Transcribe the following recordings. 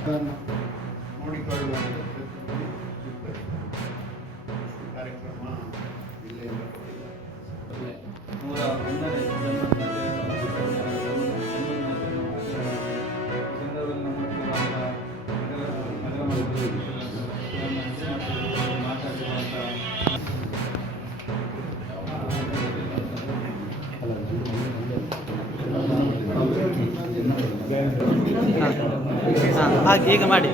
ನೋಡಿಕೊಳ್ಳುವಂಥ ಕಾರ್ಯಕ್ರಮ ಜಿಲ್ಲೆಯಿಂದ ಕೊಟ್ಟಿದ್ದಾರೆ. 101ನೇ ಹಾಗೆ ಈಗ ಮಾಡಿ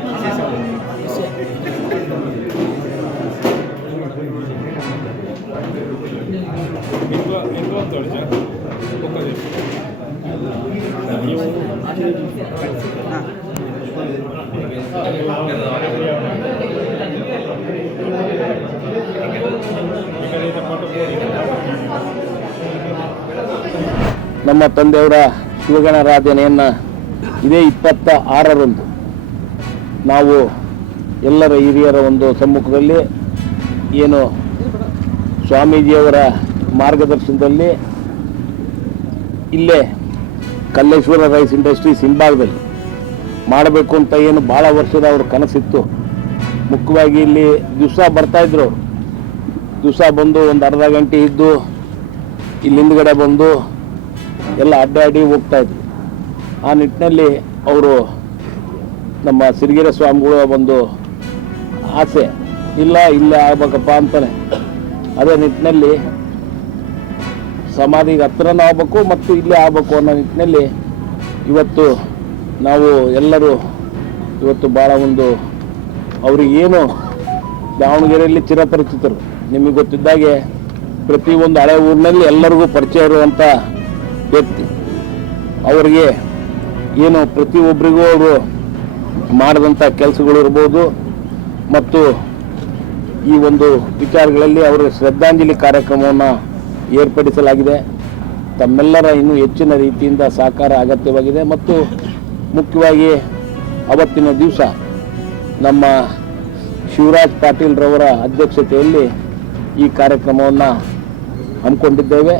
ನಮ್ಮ ತಂದೆಯವರ ಶಿವಗಣಾರಾಧನೆಯನ್ನು ಇದೇ 26ರಂದು ನಾವು ಎಲ್ಲರ ಹಿರಿಯರ ಒಂದು ಸಮ್ಮುಖದಲ್ಲಿ ಏನು ಸ್ವಾಮೀಜಿಯವರ ಮಾರ್ಗದರ್ಶನದಲ್ಲಿ ಇಲ್ಲೇ ಕಲ್ಲೇಶ್ವರ ರೈಸ್ ಇಂಡಸ್ಟ್ರೀಸ್ ಹಿಂಭಾಗದಲ್ಲಿ ಮಾಡಬೇಕು ಅಂತ ಏನು ಭಾಳ ವರ್ಷದ ಅವ್ರ ಕನಸಿತ್ತು. ಮುಖ್ಯವಾಗಿ ಇಲ್ಲಿ ದಿವಸ ಬರ್ತಾಯಿದ್ರು, ದಿವಸ ಬಂದು ಒಂದು ಅರ್ಧ ಗಂಟೆ ಇದ್ದು ಇಲ್ಲಿ ಹಿಂದ್ಗಡೆ ಬಂದು ಎಲ್ಲ ಅಡ್ಡಾಡಿ ಹೋಗ್ತಾಯಿದ್ರು. ಆ ನಿಟ್ಟಿನಲ್ಲಿ ಅವರು ನಮ್ಮ ಸಿರಿಗೆರೆ ಸ್ವಾಮಿಗಳು ಒಂದು ಆಸೆ ಇಲ್ಲೇ ಆಗ್ಬೇಕಪ್ಪ ಅಂತಾನೆ, ಅದೇ ನಿಟ್ಟಿನಲ್ಲಿ ಸಮಾಧಿಗೆ ಹತ್ರನೂ ಆಗಬೇಕು ಮತ್ತು ಇಲ್ಲೇ ಆಗಬೇಕು ಅನ್ನೋ ನಿಟ್ಟಿನಲ್ಲಿ ಇವತ್ತು ನಾವು ಎಲ್ಲರೂ ಇವತ್ತು ಭಾಳ ಒಂದು ಅವರಿಗೇನು ದಾವಣಗೆರೆಯಲ್ಲಿ ಚಿರಪರಿಚಿತರು. ನಿಮಗೆ ಗೊತ್ತಿದ್ದಾಗೆ ಪ್ರತಿಯೊಂದು ಹಳೆ ಊರಿನಲ್ಲಿ ಎಲ್ಲರಿಗೂ ಪರಿಚಯ ಇರುವಂಥ ವ್ಯಕ್ತಿ. ಅವರಿಗೆ ಏನು ಪ್ರತಿಯೊಬ್ಬರಿಗೂ ಅವರು ಮಾಡಿದಂಥ ಕೆಲಸಗಳಿರ್ಬೋದು ಮತ್ತು ಈ ಒಂದು ವಿಚಾರಗಳಲ್ಲಿ ಅವರ ಶ್ರದ್ಧಾಂಜಲಿ ಕಾರ್ಯಕ್ರಮವನ್ನು ಏರ್ಪಡಿಸಲಾಗಿದೆ. ತಮ್ಮೆಲ್ಲರ ಇನ್ನೂ ಹೆಚ್ಚಿನ ರೀತಿಯಿಂದ ಸಹಕಾರ ಅಗತ್ಯವಾಗಿದೆ ಮತ್ತು ಮುಖ್ಯವಾಗಿ ಅವತ್ತಿನ ದಿವಸ ನಮ್ಮ ಶಿವರಾಜ್ ಪಾಟೀಲ್ ರವರ ಅಧ್ಯಕ್ಷತೆಯಲ್ಲಿ ಈ ಕಾರ್ಯಕ್ರಮವನ್ನು ಹಮ್ಮಿಕೊಂಡಿದ್ದೇವೆ.